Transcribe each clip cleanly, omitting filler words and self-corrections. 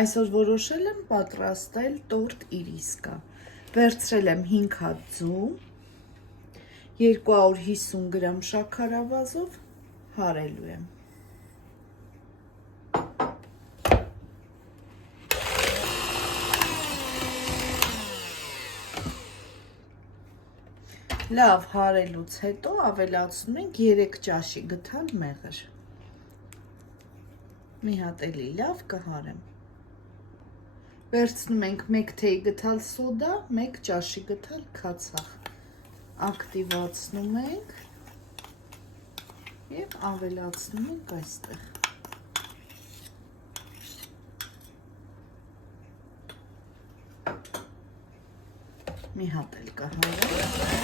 Այսօր որոշել եմ պատրաստել տորտ իրիսկա։ Վերցրել եմ 5 հատ ձու, 250 գրամ շաքարավազով հարելու եմ։ Լավ հարելուց հետո ավելացնում ենք 3 ճաշի գթալ մեղր։ Մի հատ էլի լավ կհարեմ։ Վերցնում ենք 1 թեյ գթալ սոդա, 1 ճաշի գթալ քացախ։ Ակտիվացնում ենք և ավելացնում ենք այստեղ։ Մի հատ էլ կհարեմ։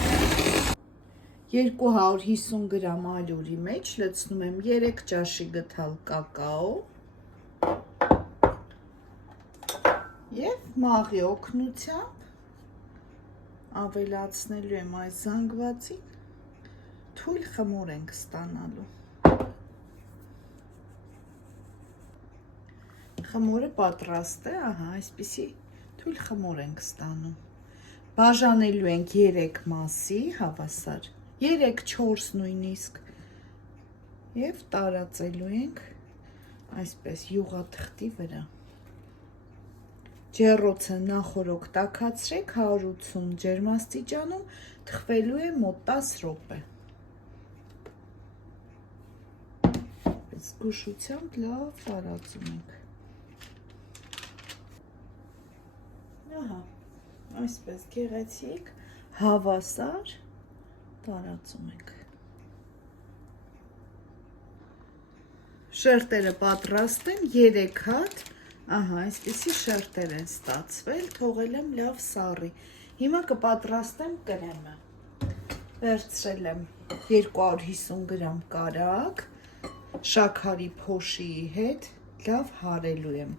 250 գրամ ալյուրի մեջ լցնում եմ 3 ճաշի գթալ կակաո և մաղի օգնությամբ ավելացնելու եմ այս զանգվածին, թույլ խմոր ենք ստանալու։ Խմորը պատրաստ է, ահա, այսպիսի թույլ խմոր ենք ստանում։ Բաժանելու ենք 3 մասի հավասար, 3-4 նույնիսկ, և տարածելու ենք այսպես յուղաթղթի վրա։ Ջեռոցը նախօրոք տաքացրեք 180 ջերմաստիճանում, թխվելու է մոտ 10 րոպե։ Զգուշությամբ լավ տարածում ենք։ Ահա, այսպես գեղեցիկ, հավասար տարածում ենք։ Շերտերը պատրաստ են, 3 հատ, ահա, այսպիսի շերտեր են ստացվել, թողել եմ լավ սառի։ Հիմա կպատրաստեմ կրեմը։ Վերցրել եմ 250 գրամ կարագ, շաքարի փոշիի հետ, լավ հարելու եմ։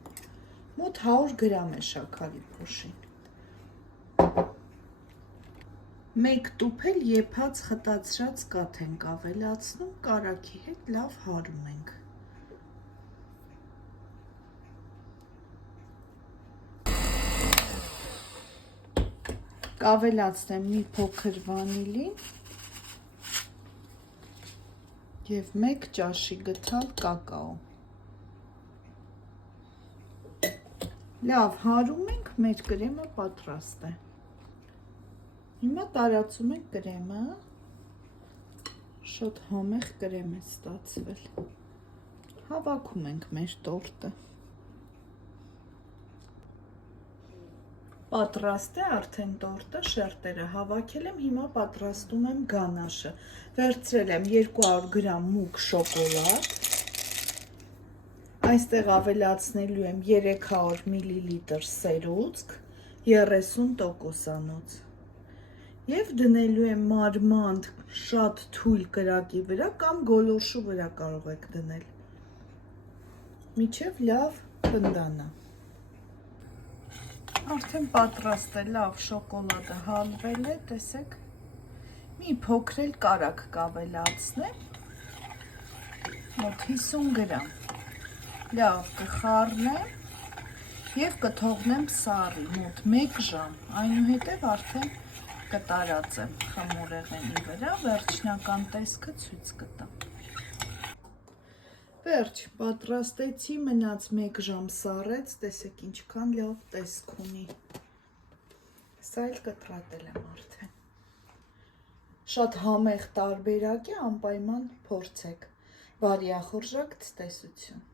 Մոտ 100 գրամ է շաքարի փոշին։ 1 տուփ էլ եփած խտացրած կաթ ենք ավելացնում, կարագի հետ լավ հարում ենք։ Կավելացնեմ մի փոքր վանիլին և 1 ճաշի գթալ կակաո։ Լավ հարում ենք, մեր կրեմը պատրաստ է։ Հիմա տարածում ենք կրեմը, շատ համեղ կրեմ է ստացվել։ Հավաքում ենք մեր տորտը։ Պատրաստ է արդեն տորտը, շերտերը հավաքել եմ, հիմա պատրաստում եմ գանաշը։ Վերցրել եմ 200 գրամ մուկ շոկոլադ, այստեղ ավելացնելու եմ 300 մլ սերուցք, 30%-անոց և դնելու եմ մարմանդ շատ թույլ կրակի վրա կամ գոլորշու վրա կարող եք դնել, մինչև լավ պնդանա։ Արդեն պատրաստ է, լավ շոկոլադը հալվել է, տեսեք, մի փոքր էլ կարագ կավելացնեմ, մոտ 50 գրամ, լավ կխառնեմ և կթողնեմ սառի, մոտ 1 ժամ, այնուհետև արդեն կտարածեմ խմորեղենի վրա, վերջնական տեսքը ցույց կտամ։ Վերջ, պատրաստեցի, մնաց 1 ժամ սառեց, տեսեք ինչքան լավ տեսք ունի։ Սա էլ կտրատել եմ արդեն։ Շատ համեղ տարբերակ է, անպայման փորձեք։ Բարի ախորժակ ցտեսություն։